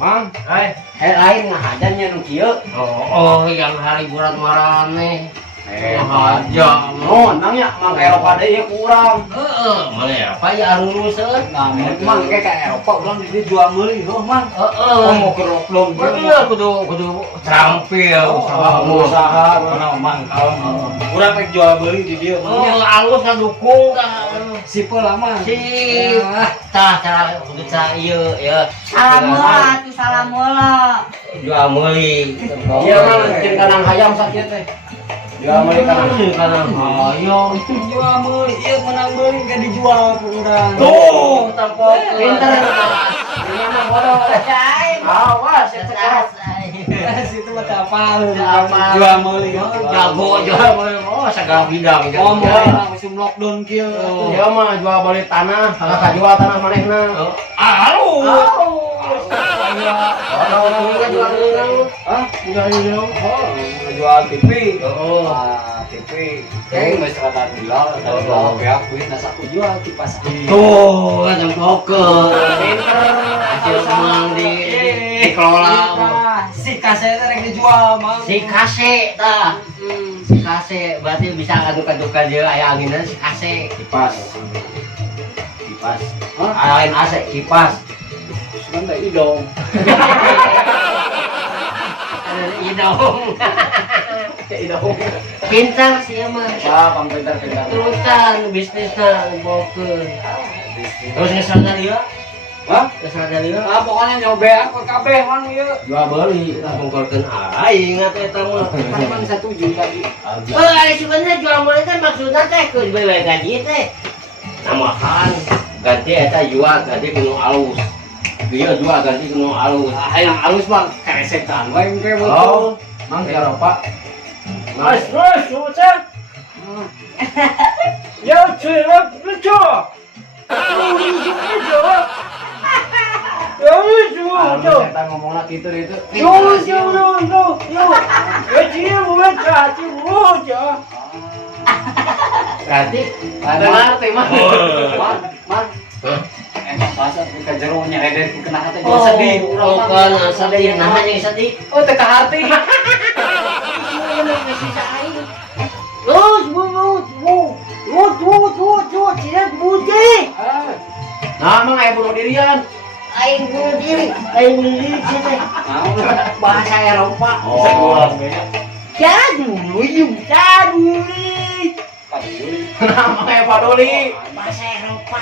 Mang, lain ngahajannya nu kieu. Oh, yang hari bulan marane. Haja, nangnya mang Eropa deui kurang. Mana apa ya aruruseun? Nah, mang kayak ka Eropa urang di jual meuli heuh, Mang. Mau ke lockdown. Kudu terampil usaha mana Mang. Urang rek jual meuli di dieu. Alus ngadukung tah. Sipeu lama. Sip. Tah cara kudu cara ieu ya. Salam heula atuh salam heula. Jual meuli. Iya, Mang, jeung kanang hayam sakieu teh. Jual meuli kanang hayam. Itu jual meuli, ieu menang meuli ka dijual ku urang. Tuh, tampok Pinter. Ini mah bodoh. Awas, ya situ mah capal. Jual meuli. Jago jual meuli. Oh, segala bidang. Ngomong musim lockdown kieu. Ieu mah jual beli tanah, kajual tanah manehna. Jual TV. TV. Geus rada dilal, rada beak duit nasaku jual kipas angin. Tuh, yang poker. Pinter. Mang dikelola. Si kase teh rek dijual, Mang. Si kase tah. Si kase berarti bisa ngaduk-aduk dia aya anginna si kase. Kipas. Lain AC kipas. Cuman teh idong. Idong. Idong. Pintar sih mah. Pang pintar. Terusan bisnisna poker. Terus ngesangan dia? Hah? Ngesangan dia? Pokoknya nyobeak ke kabeh Mang ieu. Jual beli, ngongkorkeun aing eta mah. Kan setuju tadi. Sebenarnya jual beli teh maksudna teh keur beli gaji teh. Namahan ganti eta jual ganti kuno alus. Dia jual ganti kuno alus. Yang alus Bang, keresetan wae engke Oh, Mang di Eropa. terus susah. Ya cuy, lucu. Kita ngomongna kitu itu. Berarti Ada ngerti mah. Man. Hah? Emang bahasa ke jero nyereder kena hati Oh, sedih. kan sedih, nah yang sedih. Oh, teh ka hati. Nah, emang aya bunuh dirian. Aing bunuh diri sih teh. Bahasa Eropa. Sebulan banyak. Jaduli. Nama kayak Padoli. Bahasa Eropa.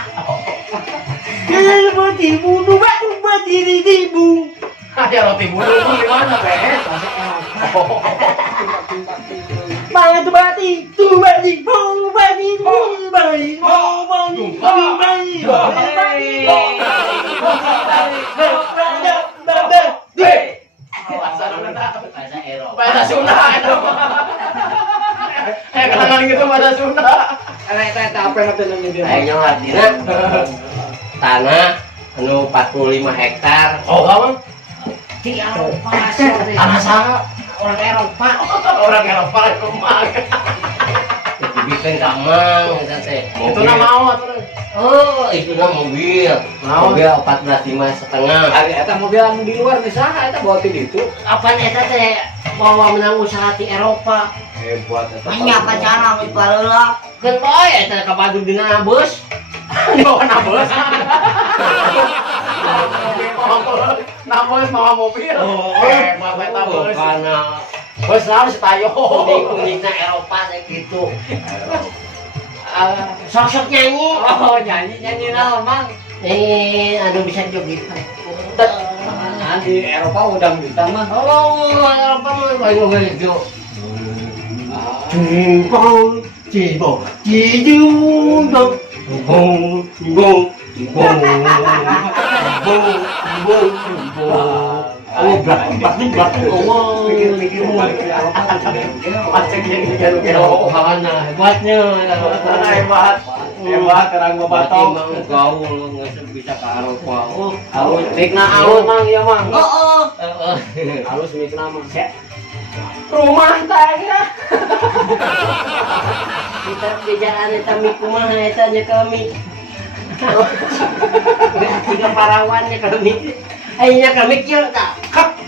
Ada roti bunuh gimana, Bes? Bahasa Eropa. Bahasa Sunda itu. Kenangan gitu bahasa Sunda. Eta apa yang namanya dia? Aing ngartina tanah anu 45 hektar. Oh, kamu? Di Eropa. Tanah saha? Orang Eropa. Orang Eropa rumah. Dibikin kamang eta teh. Itu nama mau atuh. Oh, itu nama mobil. Mobil 14,5. Ari eta mobil anu di luar di saha eta bawa ti ditu. Apaan eta teh bawa menang usaha di Eropa. Hebat eta. Anya pacaran geus baleula. Kan boy eta ka Bandung dina bus. Bawa nabos. Nabos bawa mobil. Hebat eta bos. Karena Bos naon setayo. unik-uniknya Eropa teh gitu. Sosok nyanyi. Oh, nyanyi naon, Mang? Aduh bisa joget. Nah, di Eropa udang kita mah. Oh, Eropa mah banyak jo. Cimpong, cimpong, cijung, bong, bong, bong, bong, bong, bong. Oh, belak. Oh, Mikir-mikir mau ke Eropa. Macet yang digaru-garu. oh, hana hebatnya. Hebat. Hebat terang babatok. Emang gaul nggak bisa ke Eropa. Oh, Alus mikna alus Mang ieu Mang. Oh. Alus mikna mah. Rumah teh ya. kita bejaan eta mik kumaha eta nya kami. Tiga parawannya kami. Akhirnya kami kira tak. Kap.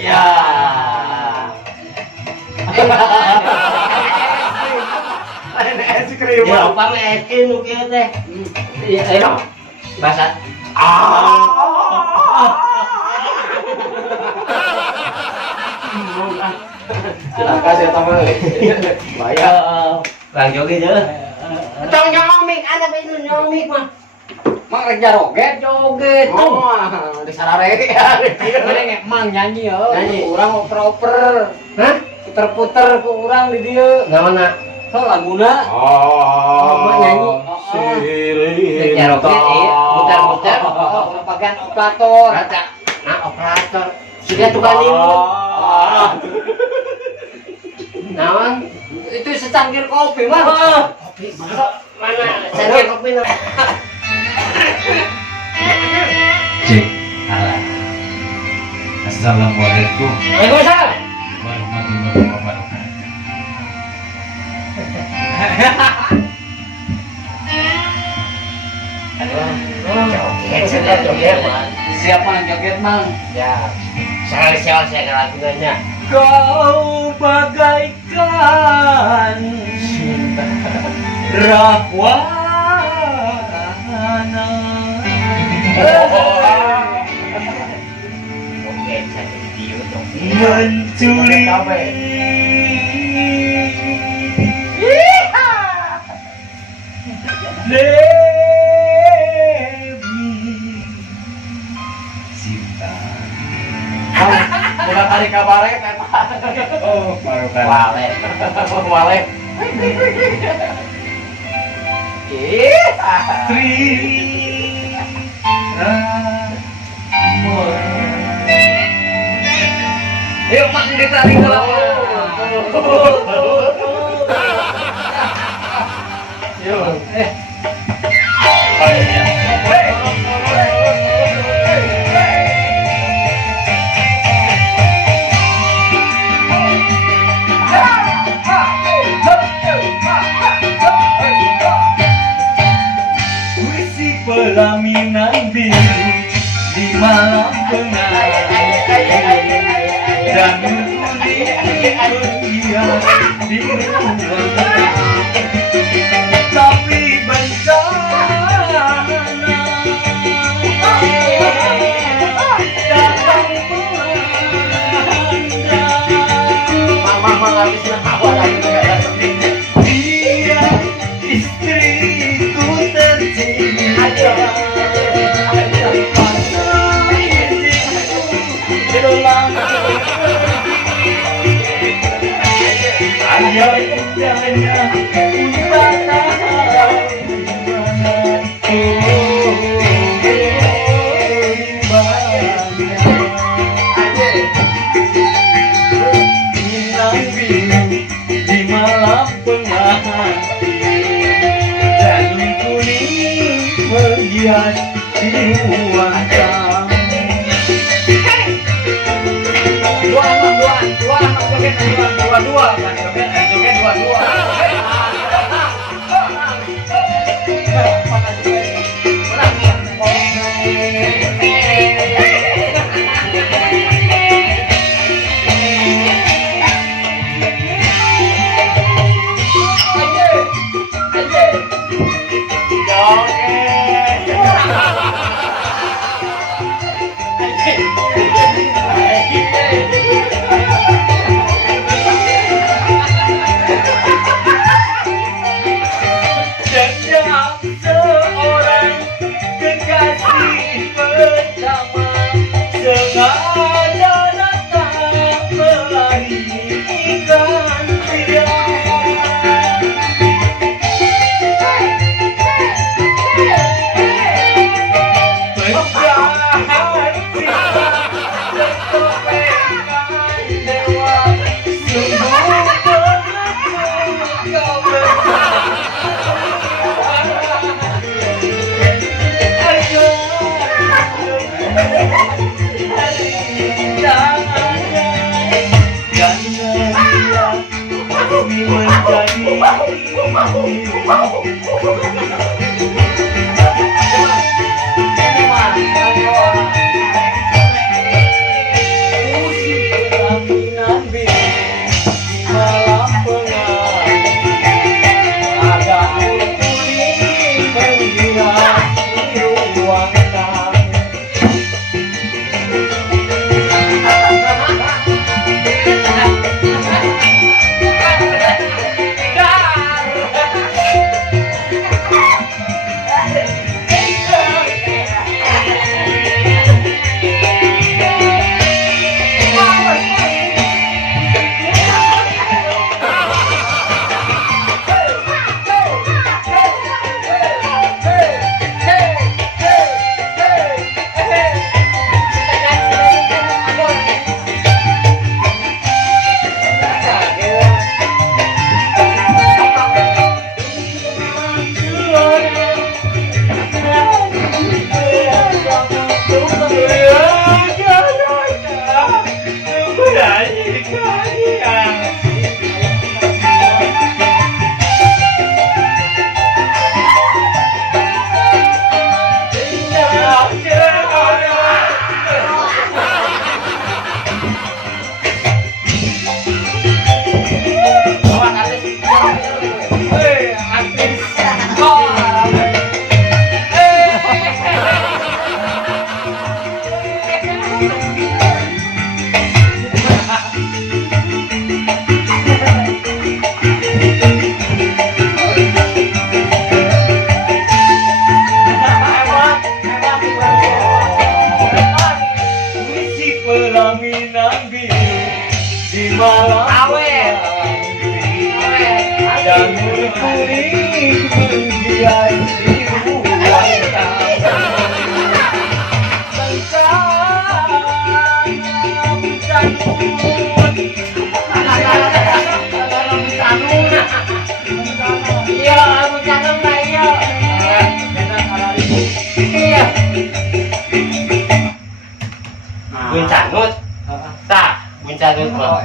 Ya. Es krim. Ya, apa es krim nu kieu teh? Iya, ayo. Bahasa Silahkan saya tambah. Bayar. Bang Jogi deh. Tong nyomik, ada itu nyomik mah. Mang rek joget. Oh, di sarare ya. Mana mang nyanyi ya. Nyanyi. Urang oper-oper. Hah? Puter-puter ku urang di dieu. Naonna? Heuh laguna. Mang nyanyi. Sirih. Joget muter-muter. Bagian operator. Rata. Nah, operator. Sudah tukang imut. Naon? Itu secangkir kopi mah. Kopi mana? Cangkir kopi na. Cek, alah. Assalamualaikum Waalaikumsalam. warahmatullahi wabarakatuh. Joget. Siapa yang joget, Mang? Ya, saya lagunya. Kau bagaikan rahwana Joget saya video dong. menculik Dewi cinta. Bukan hari kabarnya kan? Oh, baru kan. Wale. Wale. Yuk, Mang ditarik ke lawan. Yuk, Puisi pelaminan biru di malam tengah dan menulis dia di ruang tapi bencana datang melanda. Dia istriku tercinta. Ayah indahnya utara di malam penghati jalur kuning menghias di ruang tamu. Sejak seorang kekasih pertama sengaja datang melahirkan dia. Penjahat setopengkan dewa sungguh pengecut kau bersama. Misi pelaminan biru di malam Awet. dan berkuning menghiasi ruang Iya, aku cakep lah iya. Iya. Buncanut. Tah, buncanut mah.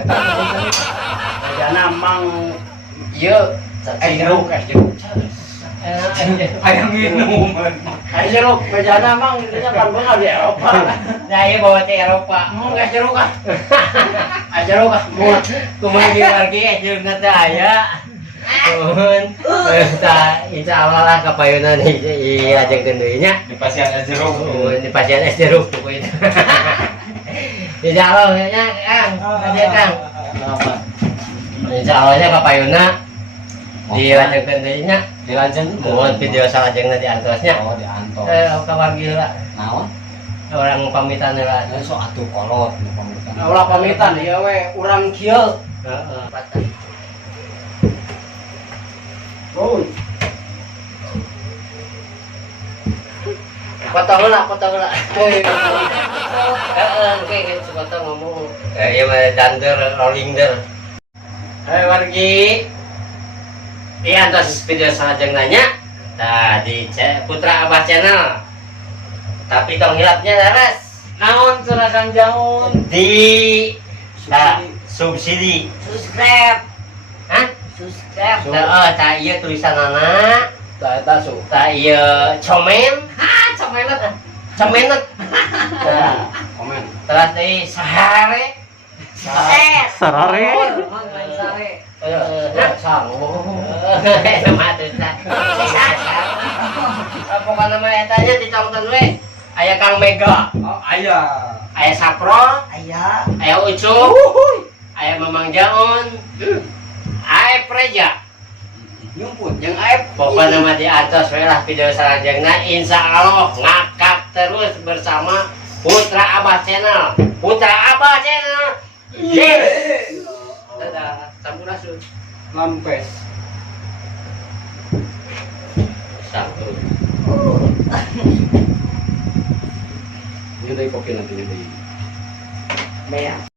Bajana mang ieu jeruk. Ayam minum. Jeruk, bajana mang itu kan benar di Eropa. Nah, iya bawa ke Eropa. Mau enggak jeruk ah? Jeruk ah. Mau kumaha di lagi jeruk teh aya. Tuhun. Insya Allah lah kapayunan iya ajeng deui nya. Di pasien jeruk. Di pasien es jeruk pokoknya. Insya Allah nya Kang, aja Kang. Insya Allahnya kapayuna dilanjutkan deui nya. Dilajeng. Mohon video salajengna diantosnya. Oh, diantos. Kabar gila. Naon? Orang pamitan lah. So atuh kolot nu pamitan. Ulah pamitan ieu we urang kieu. Heeh. Oh. Potong lah. Oke, coba ngomong. Iya mah dander, rolling der. Wargi. Iya, antos video salajeng nanya. Tadi Putra Abah Channel. Tapi tong hilapnya laras. naon curagan jaun Di subsidi. Subscribe. Hah? Subscribe. Tak iya tulisan anak. Tah eta su. Tak iya comen. Comenet. Komen. Terus teh sahare. Share. Sarare. Sang. Sama tulisan. Pokoknya mah etanya ditonton we. Aya Kang Mega, Oh, aya. aya Sapro, Ayo. aya Ucup, aya Mamang Jaon, aya Preja. Nyumput. Yang aib pokoknya mah diatos we lah video selanjutnya. Insya Allah ngakak terus bersama Putra Abah Channel. Yes. Dadah, sampurasun. Lampes. Sampur. Ini dari kopi nanti. Bea.